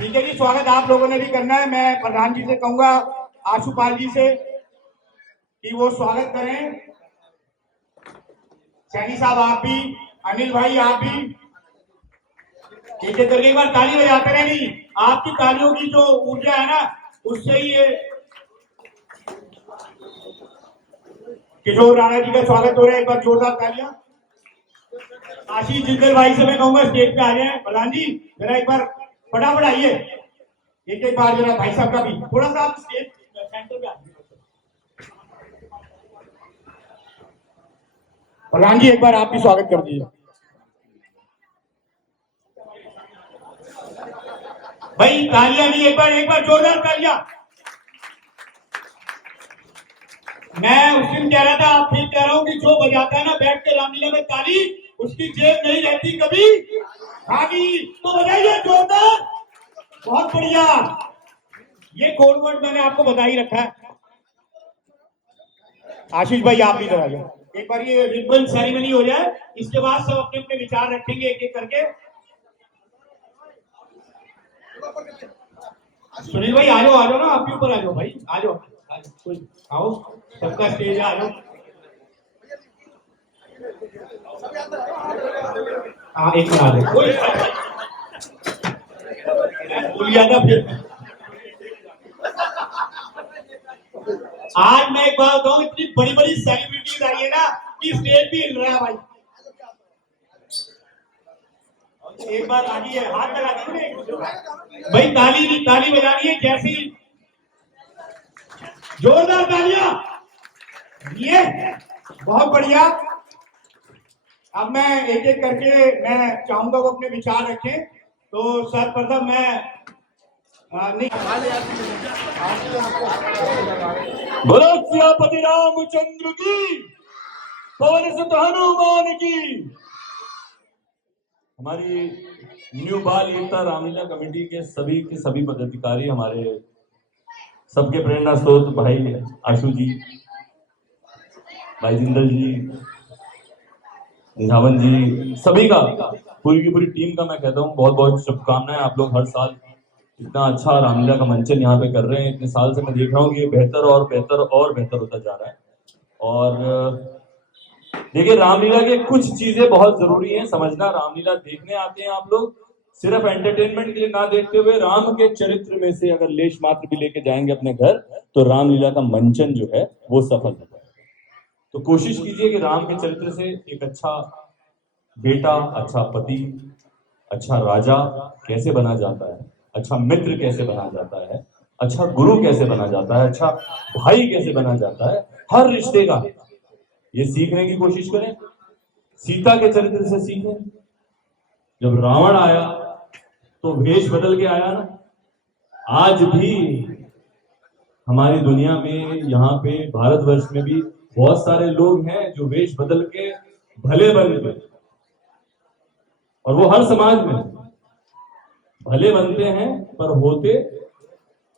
ठीक है जी, स्वागत आप लोगों ने भी करना है। मैं प्रधान जी से कहूंगा, आशुपाल जी से, कि वो स्वागत करें। सैनी साहब आप भी, अनिल भाई आप भी, एक एक करके एक बार ताली बजाते रहे। नहीं, आपकी तालियों की जो ऊर्जा है ना, उससे ही ये किशोर राणा जी का स्वागत हो रहा है। एक बार जोरदार तालियां। आशीष जिंदल भाई से मैं कहूंगा स्टेज पे आ जाए। प्रधान जी जरा एक बार फटाफट आइए, एक एक बार जरा भाई साहब का भी थोड़ा सा आप स्टेज सेंटर पे आइए। प्रधान जी एक बार आप भी स्वागत कर दीजिए। भाई तालियां नहीं, एक बार जोरदार तालियां। मैं उस दिन कह रहा था, आप फिर कह रहा हूं कि जो बजाता है ना बैठ के रामलीला में ताली, उसकी जेब नहीं रहती कभी खाली। तो बजाइए जोरदार, बहुत बढ़िया। ये कोड वर्ड मैंने आपको बता ही रखा है। आशीष भाई आप भी इधर आ जाओ, एक बार ये रिबन सेरेमनी हो जाए, इसके बाद सब अपने अपने विचार रखेंगे एक एक करके। सुनील भाई आ जाओ ना, आप भी ऊपर आ जाओ भाई, आ जाओ कोई आओ, सबका स्टेज आ जाओ। हाँ एक मिनट आ जाओ, कोई भूल गया था फिर। आज मैं एक बात बताऊं, इतनी बड़ी बड़ी सेलिब्रिटीज आई है ना कि स्टेज भी हिल रहा है भाई। एक बार आगे हाथ लगा दीजिए भाई, ताली बजानी है जैसी, जोरदार तालियां। ये बहुत बढ़िया। अब मैं एक एक करके मैं चाहूंगा वो अपने विचार रखें। तो सर्वप्रथम मैं बोलो सियापति रामचंद्र की, पवन सुत हनुमान की। हमारी न्यू बाल एकता रामलीला कमेटी के सभी पदाधिकारी, हमारे सबके प्रेरणा स्रोत भाई आशु जी, भाई जिंदल जी, निधावन जी, सभी का, पूरी की पूरी टीम का मैं कहता हूँ बहुत बहुत शुभकामनाएं। आप लोग हर साल इतना अच्छा रामलीला का मंचन यहाँ पे कर रहे हैं। इतने साल से मैं देख रहा हूँ कि ये बेहतर और बेहतर और बेहतर होता जा रहा है। और देखिए, रामलीला के कुछ चीजें बहुत जरूरी हैं समझना। रामलीला देखने आते हैं आप लोग, सिर्फ एंटरटेनमेंट के लिए ना देखते हुए राम के चरित्र में से अगर लेश मात्र भी लेके जाएंगे अपने घर, तो रामलीला का मंचन जो है वो सफल होगा। तो कोशिश कीजिए कि राम के चरित्र से एक अच्छा बेटा, अच्छा पति, अच्छा राजा कैसे बना जाता है, अच्छा मित्र कैसे बना जाता है, अच्छा गुरु कैसे बना जाता है, अच्छा भाई कैसे बना जाता है, हर रिश्ते का ये सीखने की कोशिश करें। सीता के चरित्र से सीखें। जब रावण आया तो वेश बदल के आया ना। आज भी हमारी दुनिया में, यहाँ पे भारतवर्ष में भी बहुत सारे लोग हैं जो वेश बदल के भले बन गए, और वो हर समाज में भले बनते हैं पर होते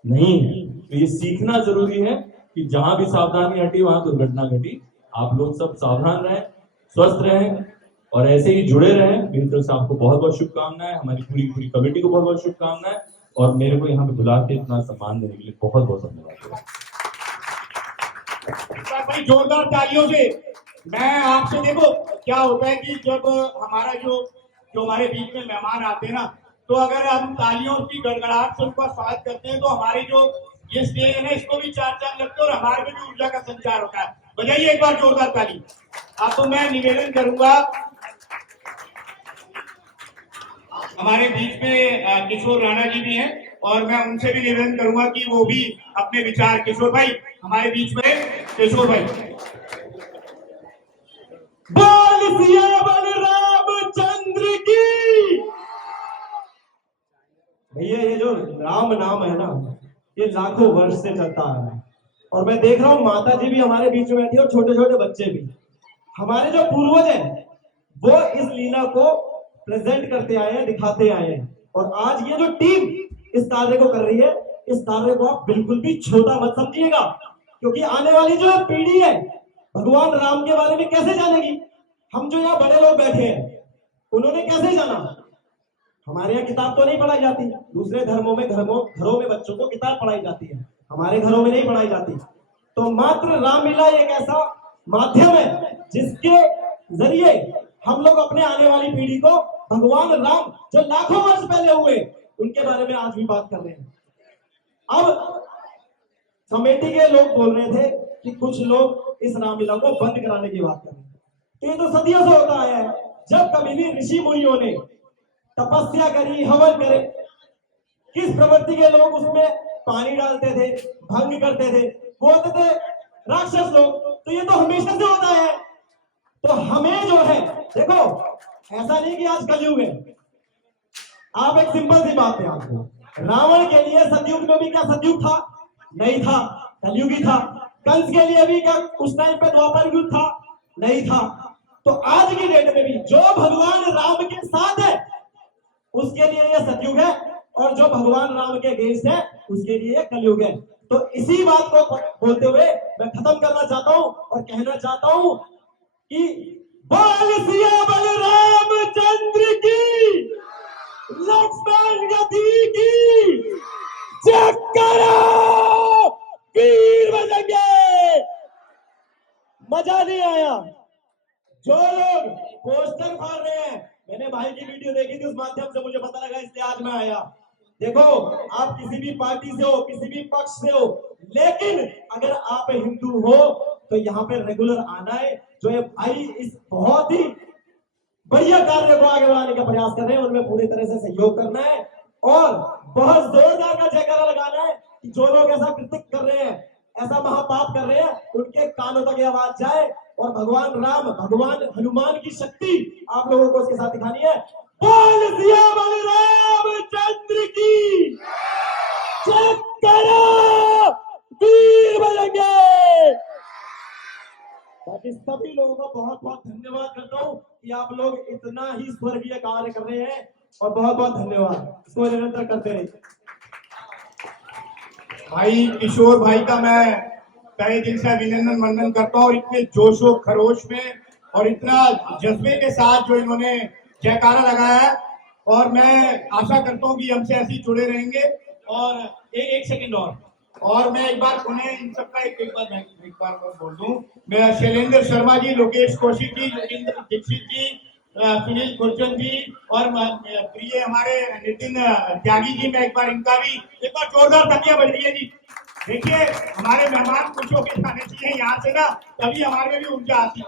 नहीं है। तो ये सीखना जरूरी है कि जहां भी सावधानी हटी वहां दुर्घटना घटी। आप लोग सब सावधान रहें, स्वस्थ रहें और ऐसे ही जुड़े रहें। मेरी तरफ से आपको बहुत बहुत शुभकामनाएं, हमारी पूरी कमेटी को बहुत बहुत शुभकामनाएं, और मेरे को यहाँ पे बुला के इतना सम्मान देने के लिए बहुत बहुत धन्यवाद। भाई जोरदार तालियों से। मैं आपसे, देखो क्या होता है कि जब हमारा जो हमारे बीच में मेहमान आते हैं ना, तो अगर हम तालियों की गड़गड़ाहट से उनका स्वागत करते हैं तो हमारी जो ये स्टेज है ना, इसको भी चार चांद लगते हैं और हमारे में भी ऊर्जा का संचार होता है। बजाइए एक बार जोरदार ताली। अब तो मैं निवेदन करूंगा, हमारे बीच में किशोर राणा जी भी हैं, और मैं उनसे भी निवेदन करूंगा कि वो भी अपने विचार। किशोर भाई हमारे बीच में, किशोर भाई। बोल सियावर रामचंद्र की। भैया ये जो राम नाम है ना, ये लाखों वर्ष से चलता आ रहा है, और मैं देख रहा हूँ माता जी भी हमारे बीच में बैठी है और छोटे छोटे बच्चे भी। हमारे जो पूर्वज हैं वो इस लीला को प्रेजेंट करते आए हैं, दिखाते आए हैं, और आज ये जो टीम इस कार्य को कर रही है, इस कार्य को आप बिल्कुल भी छोटा मत समझिएगा, क्योंकि आने वाली जो पीढ़ी है भगवान राम के बारे में कैसे जानेगी। हम जो यहाँ बड़े लोग बैठे हैं उन्होंने कैसे जाना, हमारे यहाँ किताब तो नहीं पढ़ाई जाती, दूसरे धर्मों में घरों में बच्चों को किताब पढ़ाई जाती है, हमारे घरों में नहीं पढ़ाई जाती। तो मात्र रामलीला एक ऐसा माध्यम है जिसके जरिए हम लोग अपने आने वाली पीढ़ी को भगवान राम जो लाखों वर्ष पहले हुए उनके बारे में आज भी बात कर रहे हैं। अब कमेटी के लोग बोल रहे थे कि कुछ लोग इस रामलीला को बंद कराने की बात कर रहे हैं, तो ये तो सदियों से होता है। जब कभी भी ऋषि मुनियों ने तपस्या करी, हवन करे, किस प्रवृत्ति के लोग उसमें पानी डालते थे, भंग करते थे, बोलते थे राक्षस लोग, तो ये तो हमेशा से होता है। तो हमें जो है देखो, ऐसा नहीं कि आज कलयुग है। आप एक सिंपल सी बात है, आपको रावण के लिए सतयुग में भी क्या सतयुग था? नहीं था, कलयुग ही था। कंस के लिए भी क्या उस टाइम पे द्वापर युग था? नहीं था। तो आज की डेट में भी जो भगवान राम के साथ है उसके लिए यह सतयुग है, और जो भगवान राम के अगेंस्ट है उसके लिए यह कलयुग है। तो इसी बात को बोलते हुए मैं खत्म करना चाहता हूं और कहना चाहता हूं कि बोल सिया बलरामचंद्र की, लक्ष्मण गति की, जय करो वीर बजरंगी। मजा नहीं आया? जो लोग पोस्टर फाड़ रहे हैं, मैंने भाई की वीडियो देखी थी, उस माध्यम से मुझे पता लगा, इसलिए आज मैं आया। देखो, आप किसी भी पार्टी से हो, किसी भी पक्ष से हो, लेकिन अगर आप हिंदू हो तो यहाँ पे रेगुलर आना है। जो ये भाई इस बहुत ही बढ़िया कार्य को आगे बढ़ाने का प्रयास कर रहे हैं, उनमें पूरी तरह से सहयोग करना है और बहुत जोरदार का जयकारा लगाना है कि जो लोग ऐसा कृतिक कर रहे हैं, ऐसा महापाप कर रहे हैं, उनके कानों तक ये आवाज जाए और भगवान राम, भगवान हनुमान की शक्ति आप लोगों को उसके साथ दिखानी है। बोल सिया बलरामचंद्र की, जय करो वीर बजरंगी। बाकी सभी लोगों को बहुत बहुत धन्यवाद करता हूँ कि आप लोग इतना ही स्वर्गीय कार्य कर रहे हैं, और बहुत बहुत धन्यवाद। इसको निरंतर करते रहिए। भाई किशोर भाई का मैं तहे दिल से अभिनंदन वंदन करता हूँ, और इतने जोशो खरोश में और इतना जज्बे के साथ जो इन्होंने जयकारा लगाया है, और मैं आशा करता हूँ कि हमसे ऐसे ही जुड़े रहेंगे। और एक सेकंड और मैं एक बार उन्हें इन सबका एक बार बोल दूं, मैं शैलेंद्र शर्मा जी, लोकेश कौशिक जी, योगेंद्र दीक्षित जी, सुनील गुर्जर जी और प्रिय हमारे नितिन त्यागी जी, मैं एक बार इनका भी एक बार जोरदार तालियां बजाइए जी। देखिए, हमारे मेहमान खुश होकर जाने चाहिए यहाँ से ना, तभी हमारे में भी ऊर्जा आती है।